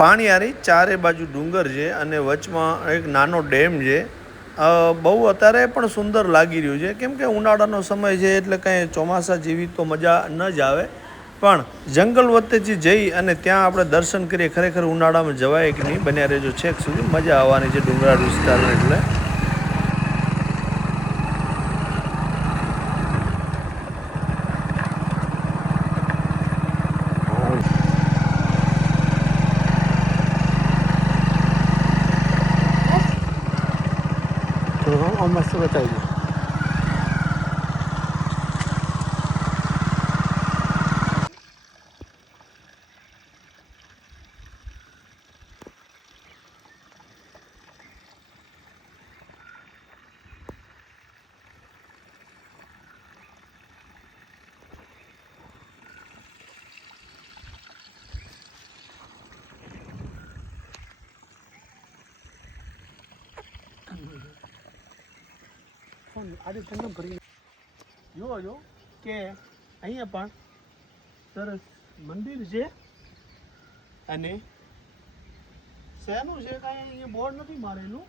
પાણીયારી ચારે બાજુ ડુંગર છે અને વચમાં એક નાનો ડેમ છે. બહુ અત્યારે પણ સુંદર લાગી રહ્યું છે, કેમ કે ઉનાળાનો સમય છે એટલે કંઈ ચોમાસા જેવી તો મજા ન જ આવે. પણ જંગલ વચ્ચેથી જઈ અને ત્યાં આપણે દર્શન કરીએ. ખરેખર ઉનાળામાં જવાય કે નહીં, બન્યા રહેજો છેક સુધી, મજા આવવાની છે ડુંગરાળ વિસ્તારમાં. એટલે મસ્ત બતાવી દો. આજે ચંદન ભરી જુઓ જો કે અહીંયા પણ સરસ મંદિર છે અને શેનું છે કાંઈ અહીંયા બોર્ડ નથી મારેલું,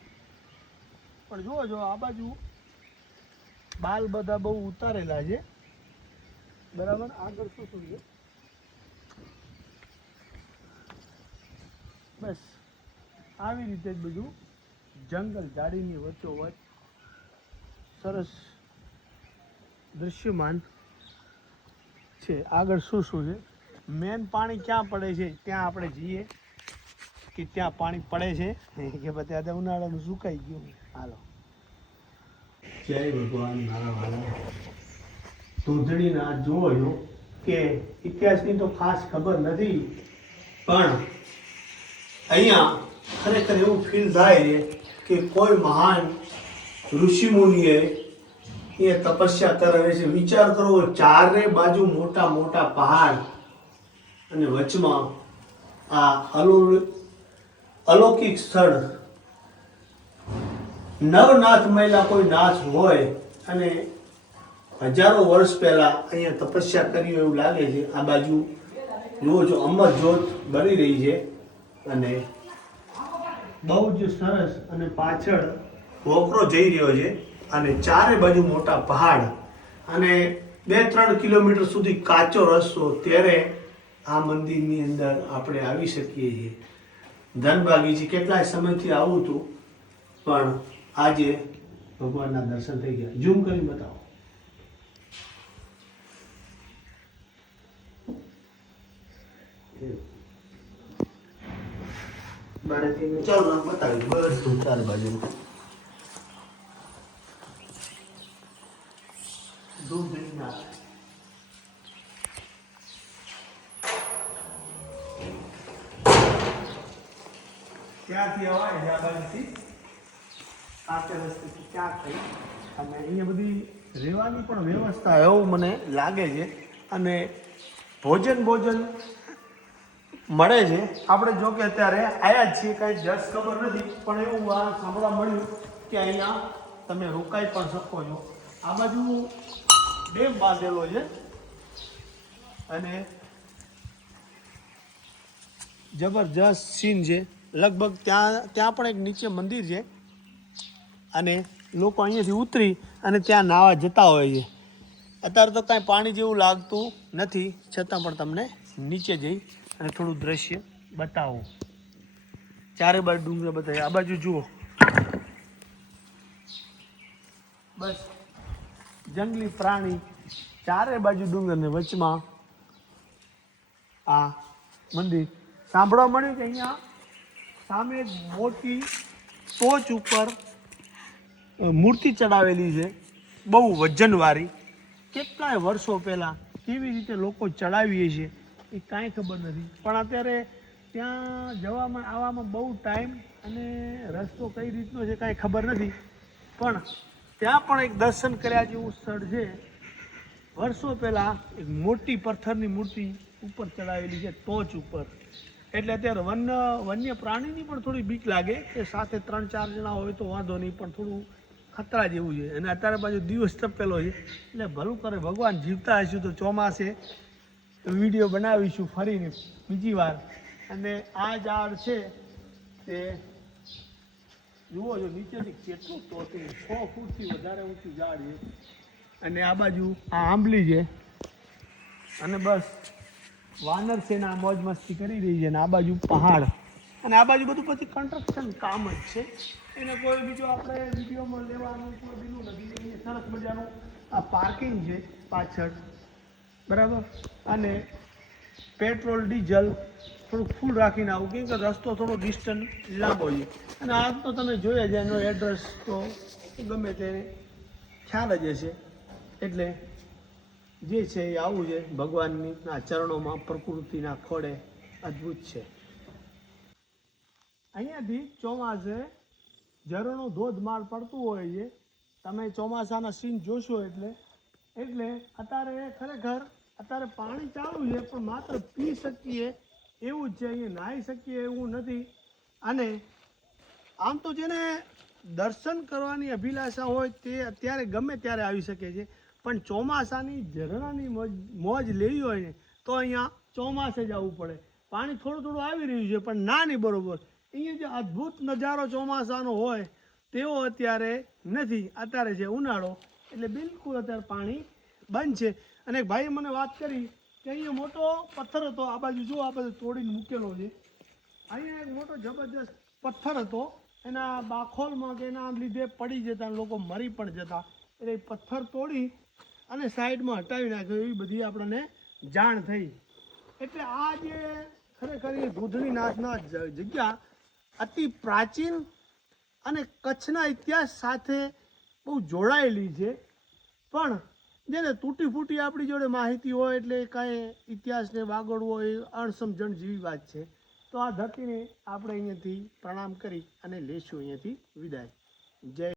પણ જુઓ જો આ બાજુ બાલ બધા બહુ ઉતારેલા છે. બરાબર, આગળ શું શું છે? બસ આવી રીતે જ બધું જંગલ ઝાડીની વચ્ચોવચ સરસ દૃશ્યમાન છે. આગળ શું શું છે? મેન પાણી ક્યાં પડે છે ત્યાં આપણે જઈએ કે ત્યાં પાણી પડે છે કે બધા ત્યાં ઉનાળાનું સુકાઈ ગયું. હાલો, જય ભગવાન મારા વાલા. ધૂંધળીના જુઓ છો કે ઇતિહાસની તો ખાસ ખબર નથી, પણ અહીંયા ખરેખર એવું ફીલ થાય છે કે કોઈ મહાન ઋષિમુનિએ એ તપસ્યા કરે છે. વિચાર કરો, ચારે બાજુ મોટા મોટા પહાડ અને વચમાં આ અલૌકિક સ્થળ. નવનાથ મહિલા કોઈ નાથ હોય અને હજારો વર્ષ પહેલા અહીંયા તપસ્યા કરી એવું લાગે છે. આ બાજુ જુઓ છો, અમર જ્યોત બની રહી છે અને બહુ જ સરસ. અને પાછળ વોકરો જઈ રહ્યો છે અને ચારે બાજુ મોટા પહાડ અને 2-3 કિલોમીટર સુધી કાચો રસ્તો. ત્યારે આ મંદિરની અંદર આપણે આવી શકીએ છીએ. ધનભાગી કેટલાય સમયથી આવું હતું, પણ આજે ભગવાનના દર્શન થઈ ગયા. ઝૂમ કરી બતાવો. ચાલો બતાવી બધું ચારે બાજુ. ત્યાંથી અવાય છે આ બાજુથી કાચા રસ્તેથી ક્યાં થઈ. અને અહીંયા બધી રહેવાની પણ વ્યવસ્થા એવું મને લાગે છે અને ભોજન મળે છે. આપણે જો કે અત્યારે આવ્યા જ છીએ, કાંઈ જસ ખબર નથી, પણ એવું આ સાંભળવા મળ્યું કે અહીંયા તમે રોકાઈ પણ શકો છો. આ બાજુ ડેમ બાંધેલો છે અને જબરજસ્ત સીન છે. લગભગ ત્યાં પણ એક નીચે મંદિર છે અને લોકો અહીંયાથી ઉતરી અને ત્યાં નાહવા જતા હોય છે. અત્યારે તો કાંઈ પાણી જેવું લાગતું નથી, છતાં પણ તમને નીચે જઈ અને થોડું દ્રશ્ય બતાવું. ચારે બાજુ ડુંગર બતાવે. આ બાજુ જુઓ, બસ જંગલી પ્રાણી, ચારે બાજુ ડુંગર ને વચમાં આ મંદિર. સાંભળવા મળ્યું કે અહીંયા સામે મોટી ટોચ ઉપર મૂર્તિ ચડાવેલી છે, બહુ વજનવાળી. કેટલાય વર્ષો પહેલાં કેવી રીતે લોકો ચડાવીએ છીએ એ કાંઈ ખબર નથી, પણ અત્યારે ત્યાં જવામાં આવવામાં બહુ ટાઈમ અને રસ્તો કઈ રીતનો છે કાંઈ ખબર નથી. પણ ત્યાં પણ એક દર્શન કર્યા જેવું સ્થળ છે. વર્ષો પહેલાં એક મોટી પથ્થરની મૂર્તિ ઉપર ચડાવેલી છે, ટોચ ઉપર. એટલે અત્યારે વન્ય પ્રાણીની પણ થોડી બીક લાગે કે સાથે 3-4 જણા હોય તો વાંધો નહીં, પણ થોડું ખતરા જેવું છે. અને અત્યારે પાછો દિવસ તપેલો છે, એટલે ભલું કરે ભગવાન જીવતા હશું તો ચોમાસે વિડીયો બનાવીશું ફરીને બીજી વાર. અને આ ઝાડ છે તે જુઓ છો નીચેથી કેટલું તોતું 6 ફૂટથી વધારે ઊંચું ઝાડ છે. અને આ બાજુ આ આંબલી છે અને બસ વાનર છે ને આ મોજ મસ્તી કરી રહી છે. અને આ બાજુ પહાડ અને આ બાજુ બધું પછી કન્સ્ટ્રક્શન કામ જ છે. એને કોઈ બીજું આપણે વિડીયોમાં લેવાનું કોઈ બીજું નથી. એ સરસ મજાનું આ પાર્કિંગ છે પાછળ, બરાબર. અને પેટ્રોલ ડીઝલ થોડુંક ફૂલ રાખીને આવું, કેમ કે રસ્તો થોડો ડિસ્ટન્સ લાંબો છે. અને આ તો તમે જોયા છે, એનો એડ્રેસ તો ગમે તેને ખ્યાલ જ હશે. એટલે જે છે એ આવું છે, ભગવાનના ચરણોમાં પ્રકૃતિના ખોળે અદ્ભુત છે. અહીંયાથી ચોમાસે ઝરણું ધોધમાર પડતું હોય છે. તમે ચોમાસાના સીન જોશો એટલે અત્યારે ખરેખર અત્યારે પાણી ચાલુ છે, પણ માત્ર પી શકીએ એવું જ છે. અહીંયા નાહી શકીએ એવું નથી. અને આમ તો જેને દર્શન કરવાની અભિલાષા હોય તે અત્યારે ગમે ત્યારે આવી શકે છે, પણ ચોમાસાની ઝરણાની મોજ લેવી હોય ને તો અહીંયા ચોમાસે જ આવવું પડે. પાણી થોડું થોડું આવી રહ્યું છે, પણ ના નહીં બરોબર. અહીંયા જે અદ્ભુત નજારો ચોમાસાનો હોય તેવો અત્યારે નથી. અત્યારે છે ઉનાળો, એટલે બિલકુલ અત્યારે પાણી બંધ છે. અને ભાઈએ મને વાત કરી કે અહીંયા મોટો પથ્થર હતો, આ બાજુ જો આ બાજુ તોડીને મૂકેલો છે. અહીંયા એક મોટો જબરજસ્ત પથ્થર હતો, એના બાખોલમાં કે એના લીધે પડી જતા લોકો મરી પણ જતા. એટલે એ પથ્થર તોડી અને સાઈડમાં હટાવી નાખ્યો, એવી બધી આપણને જાણ થઈ. એટલે આ જે ખરેખર એ રૂધણીનાથના જગ્યા અતિ પ્રાચીન અને કચ્છના ઇતિહાસ સાથે બહુ જોડાયેલી છે. પણ જેને તૂટી ફૂટી આપણી જોડે માહિતી હોય એટલે કાંઈ ઇતિહાસને વાગડવો એ અણસમજણ જેવી વાત છે. તો આ ધરતીને આપણે અહીંયાથી પ્રણામ કરી અને લેશું અહીંયાથી વિદાય. જય